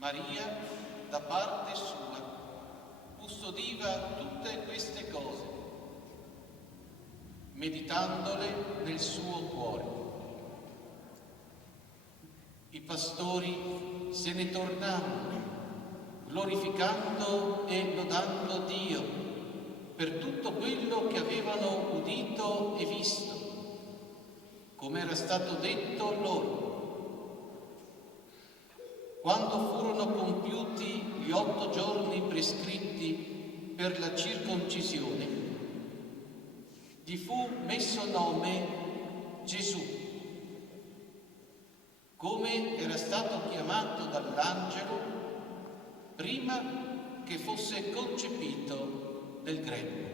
Maria, da parte sua, custodiva tutte queste cose, meditandole nel suo cuore. I pastori se ne tornarono, glorificando e lodando Dio per tutto quello che avevano udito e visto, come era stato detto loro. Quando furono compiuti gli 8 giorni prescritti per la circoncisione, gli fu messo nome Gesù, come era stato chiamato dall'angelo prima che fosse concepito del grembo.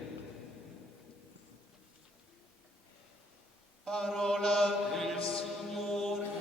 Parola del Signore.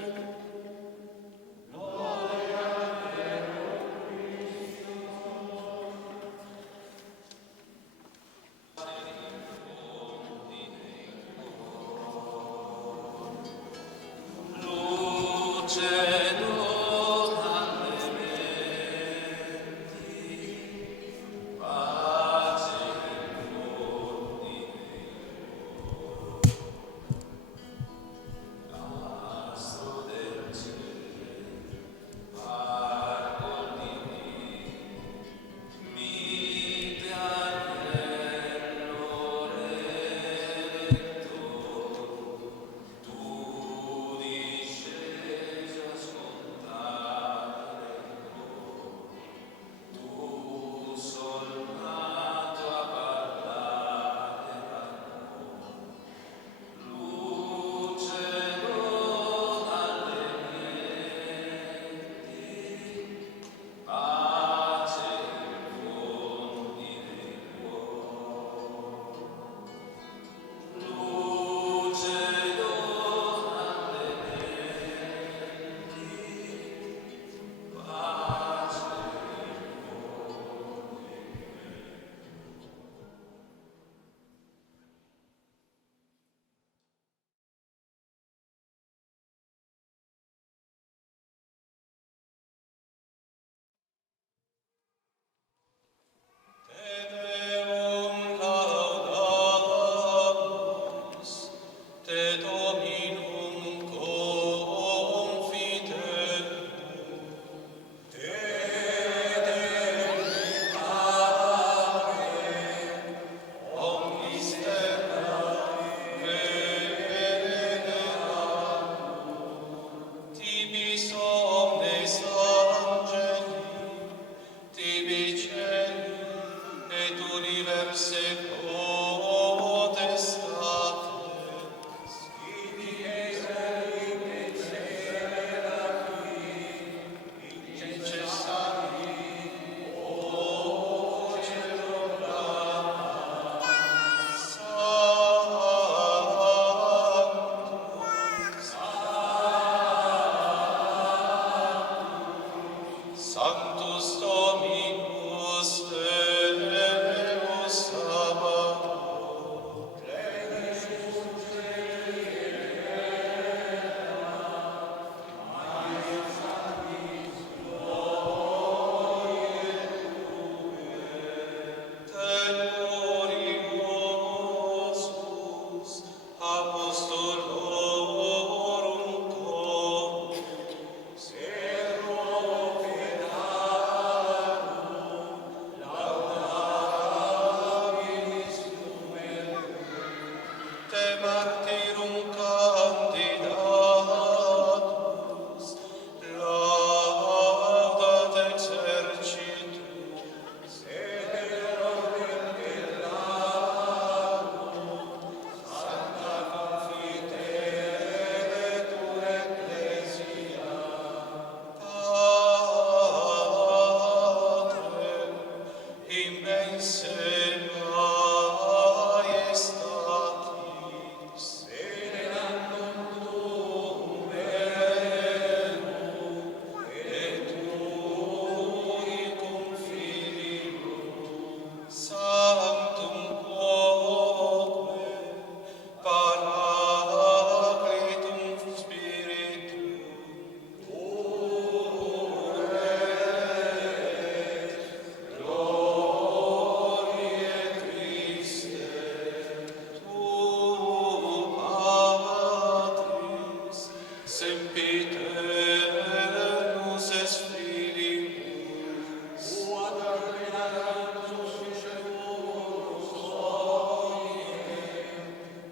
sempiternus es Filius, quod alienus succedurus homine,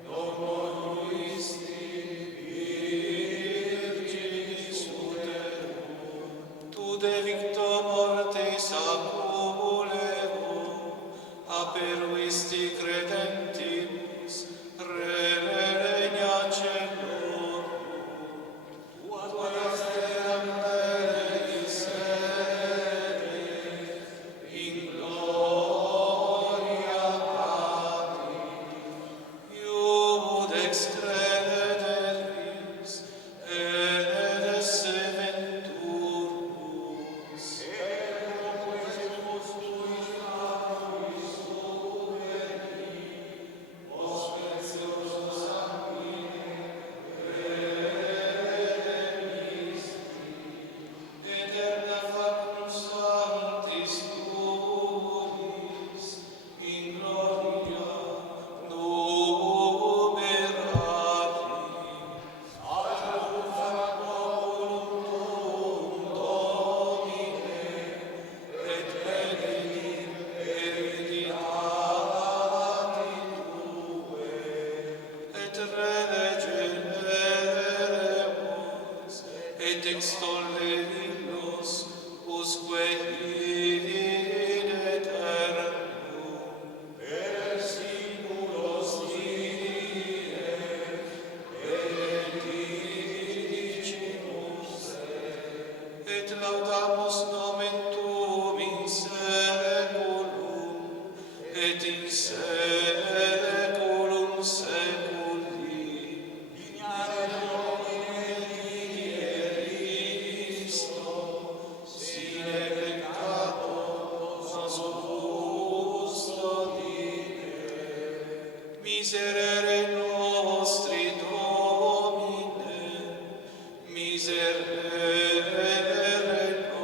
dominuisti virginis uterum, tu de victo mortis aculeo, aperuisti credentibus, regna celorum, quod esterem sede, in gloria Patri, iud ex crederis, et esse venturus, eterna factus sanctis tuis, in gloria numerari. Salvum populum tuum, Domine, et benedit hereditati Tue, et relegeremus, et extollerimos usque in aeternum, per siculos die, benedicimus et laudamus nomen Tuum in saeculum, et in saeculum saeculi. Dignare Domine Cristo, sine peccato nos custodire. Miserere nostri Domine, miserere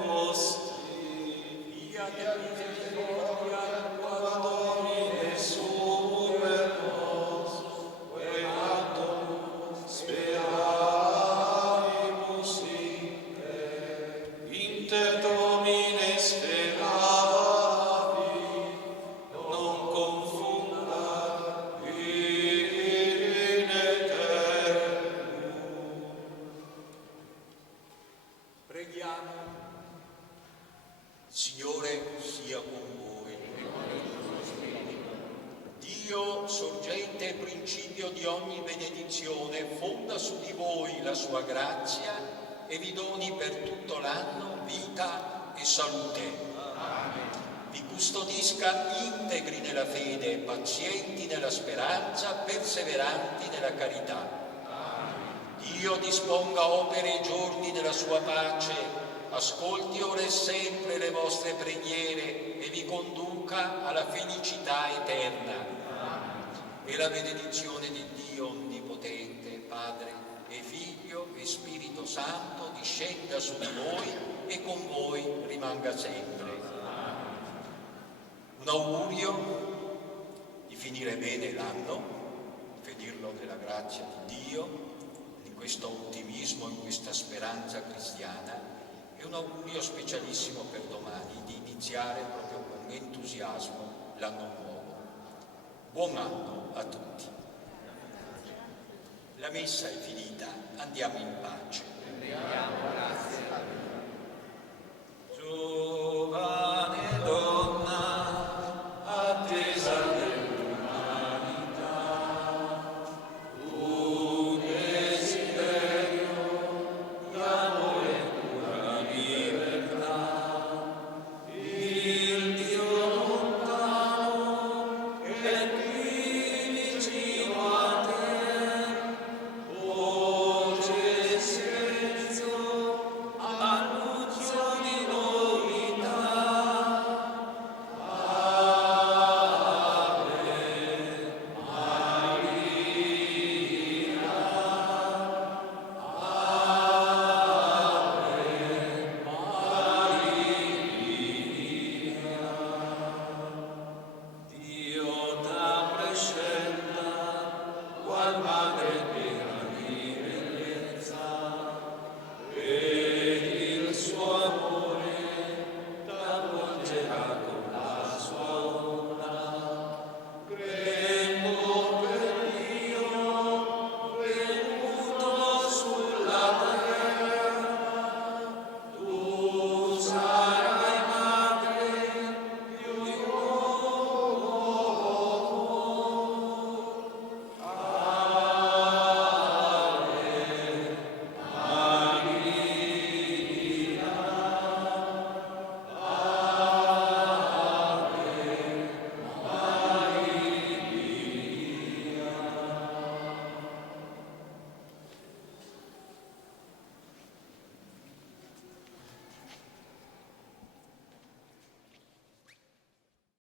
nostri. Via misericordia tua, Domine, super nos, queatum speravimus inter Domine speravi, non confunda in eternum. Preghiamo. Signore sia con voi. Dio, sorgente e principio di ogni benedizione, fonda su di voi la sua grazia e vi doni per tutto l'anno vita e salute. Vi custodisca integri nella fede, pazienti nella speranza, perseveranti nella carità. Dio disponga opere e giorni della sua pace, ascolti ora e sempre le vostre preghiere e vi conduca alla felicità eterna. E la benedizione di Dio Onnipotente, Padre e Figlio e Spirito Santo discenda su di voi e con voi rimanga sempre. Un augurio di finire bene l'anno, vederlo nella grazia di Dio, in questo ottimismo, in questa speranza cristiana, e un augurio specialissimo per domani, di iniziare proprio con entusiasmo l'anno nuovo. Buon anno a tutti. La messa è finita, andiamo in pace.